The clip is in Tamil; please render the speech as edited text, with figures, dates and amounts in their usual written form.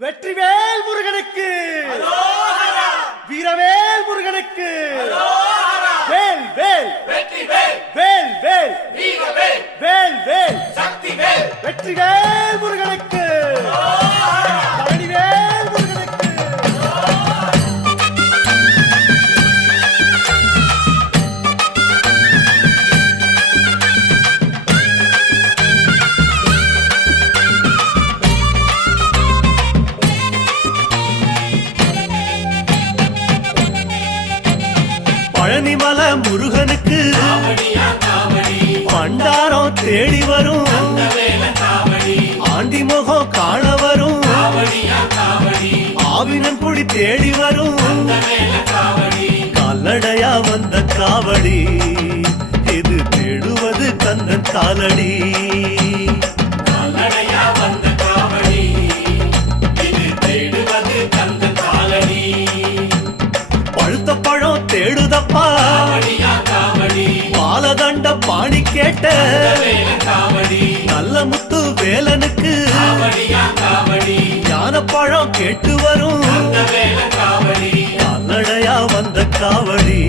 வெற்றிவேல் முருகனுக்கு வீரவேல் முருகனுக்கு வேல் வேல் வெற்றிவேல் வேல் வேல் வீரவேல் வேல் வேல் சக்திவேல் வெற்றிவேல் முருகனுக்கு பழனிவேல் முருகனுக்கு பழனிமல முருகனுக்கு காவடியா காவடி பண்டாரம் தேடி வரும் வேல காவடி ஆண்டி முகம் காண வரும் காவடியா காவடி ஆவினன் குடி தேடி வரும் வேல காவடி கால்நடையா வந்த காவடி இது தேடுவது கந்தன் காலடி கால்நடையா வந்த காவடி இது தேடுவது கந்த காலடி பழுத்த பழம் தேடுதப்பா காவடியா காவடி பாலதண்ட பாணி கேட்ட வேல காவடி நல்ல முத்து வேலனுக்கு காவடியா காவடி ஞானப்பழம் கேட்டு வரும் வேல காவடி கால்நடையா வந்த காவடி